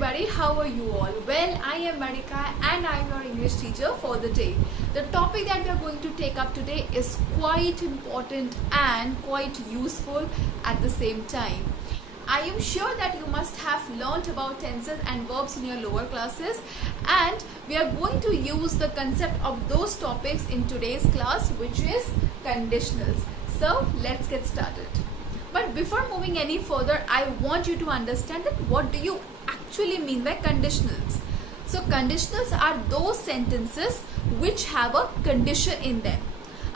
everybody, how are you all? Well, I am Marika and I am your English teacher for the day. The topic that we are going to take up today is quite important and quite useful at the same time. I am sure that you must have learnt about tenses and verbs in your lower classes, and we are going to use the concept of those topics in today's class, which is conditionals. So let's get started. But before moving any further, I want you to understand that what do you actually mean by conditionals. So conditionals are those sentences which have a condition in them.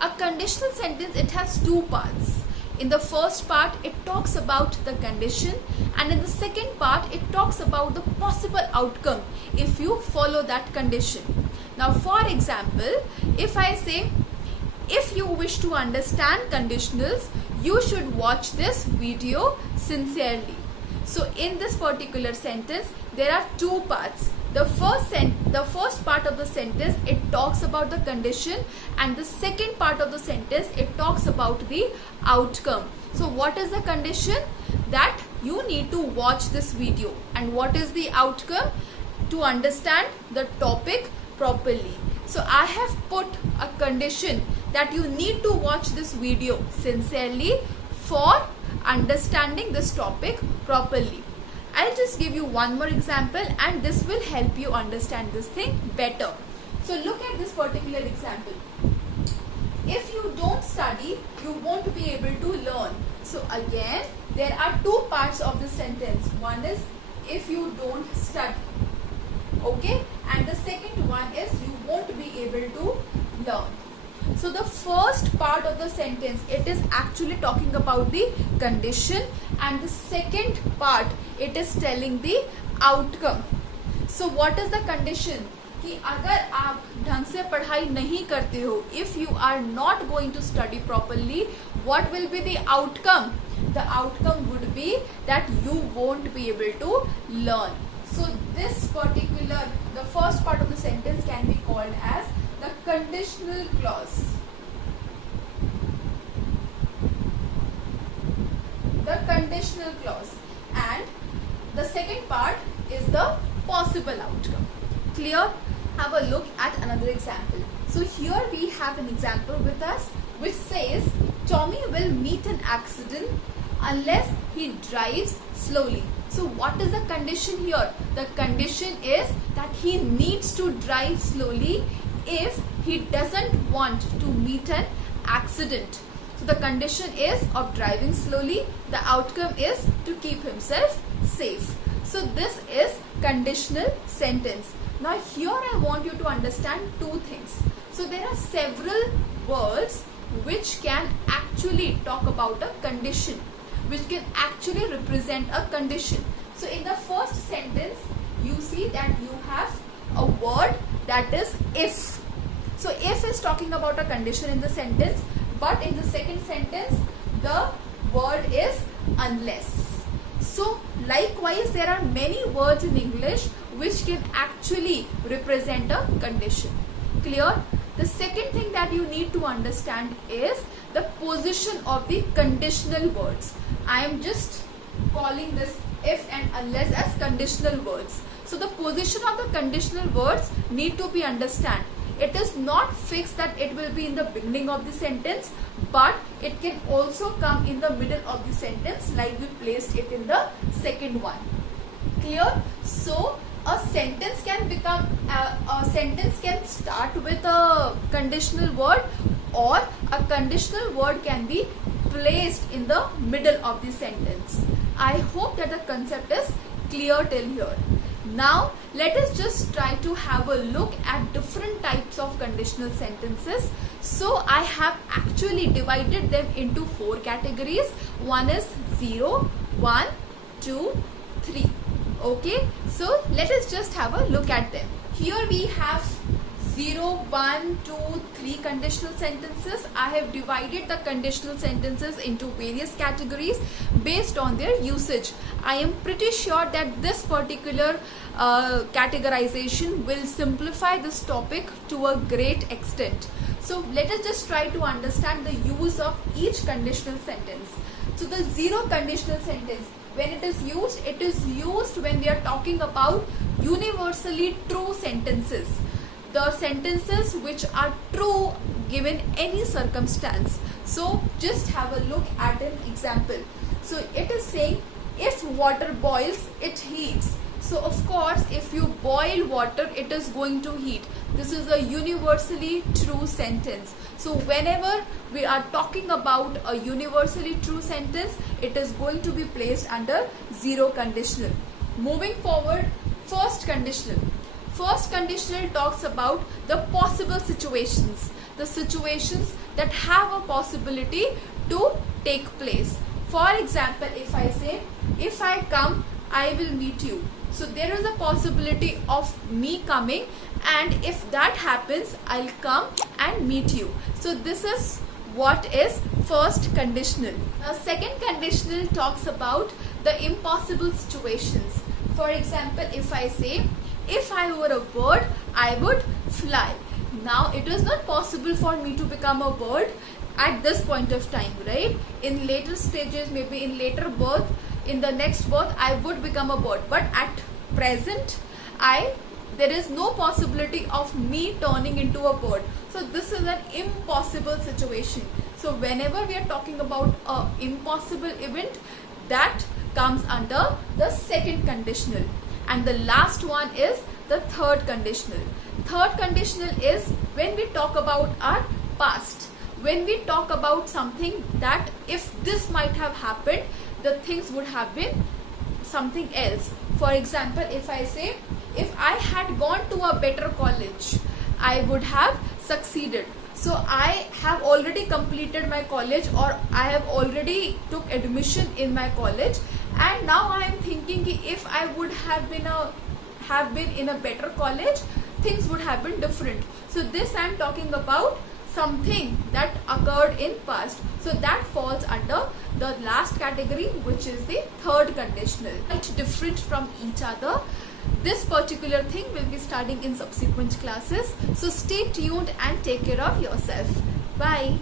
A conditional sentence, it has two parts. In the first part, it talks about the condition, and in the second part, it talks about the possible outcome if you follow that condition. Now, for example, if I say, if you wish to understand conditionals, you should watch this video sincerely. So in this particular sentence, there are two parts. The first part of the sentence, it talks about the condition, and the second part of the sentence, it talks about the outcome. So what is the condition? That you need to watch this video. And what is the outcome? To understand the topic properly. So I have put a condition that you need to watch this video sincerely for understanding this topic properly. I'll just give you one more example and this will help you understand this thing better. So look at this particular example. If you don't study, you won't be able to learn. So again, there are two parts of the sentence. One is if you don't study. Okay, and the second one is you won't be able to learn. So the first part of the sentence, it is actually talking about the condition, and the second part, it is telling the outcome. So what is the condition? कि अगर आप ढंग से पढ़ाई नहीं करते हो, if you are not going to study properly, what will be the outcome? The outcome would be that you won't be able to learn. So this particular, the first part of the sentence can be called as the conditional clause. The conditional clause. And the second part is the possible outcome. Clear? Have a look at another example. So here we have an example with us which says Tommy will meet an accident unless he drives slowly. So what is the condition here? The condition is that he needs to drive slowly if he doesn't want to meet an accident. So the condition is of driving slowly. The outcome is to keep himself safe. So this is conditional sentence. Now here I want you to understand two things. So there are several words which can actually talk about a condition, which can actually represent a condition. So in the first sentence, you see that you have a word that is if. So if is talking about a condition in the sentence, but in the second sentence, the word is unless. So likewise, there are many words in English which can actually represent a condition. Clear? The second thing that you need to understand is the position of the conditional words. I am just calling this if and unless as conditional words. So the position of the conditional words need to be understood. It is not fixed that it will be in the beginning of the sentence, but it can also come in the middle of the sentence like we placed it in the second one. Clear? So a sentence can become a sentence can start with a conditional word, or a conditional word can be placed in the middle of the sentence. I hope that the concept is clear till here. Now let us just try to have a look at different types of conditional sentences. So I have actually divided them into four categories. One is 0, 1, 2, 3. Okay, so let us just have a look at them. Here we have 0, 1, 2, 3 conditional sentences. I have divided the conditional sentences into various categories based on their usage. I am pretty sure that this particular categorization will simplify this topic to a great extent. So let us just try to understand the use of each conditional sentence. So the 0 conditional sentence, When it is used when we are talking about universally true sentences. The sentences which are true given any circumstance. So just have a look at an example. So it is saying, if water boils, it heats. So of course, if you boil water, it is going to heat. This is a universally true sentence. So whenever we are talking about a universally true sentence, it is going to be placed under zero conditional. Moving forward, first conditional. First conditional talks about the possible situations, the situations that have a possibility to take place. For example, if I say, if I come, I will meet you. So there is a possibility of me coming, and if that happens, I'll come and meet you. So this is what is first conditional. Second conditional talks about the impossible situations. For example, if I say, if I were a bird, I would fly. Now it is not possible for me to become a bird at this point of time, right? In later stages, maybe in later birth, in the next birth, I would become a bird, but at present there is no possibility of me turning into a bird. So this is an impossible situation. So whenever we are talking about a impossible event, that comes under the second conditional. And the last one is the third conditional. Third conditional is when we talk about our past. When we talk about something that if this might have happened, the things would have been something else. For example, if I say, if I had gone to a better college, I would have succeeded. So I have already completed my college, or I have already took admission in my college, and now I am thinking if I would have been in a better college, things would have been different. So this I am talking about something that occurred in past. So that falls under the last category, which is the third conditional. Quite different from each other. This particular thing will be studying in subsequent classes. So stay tuned and take care of yourself. Bye.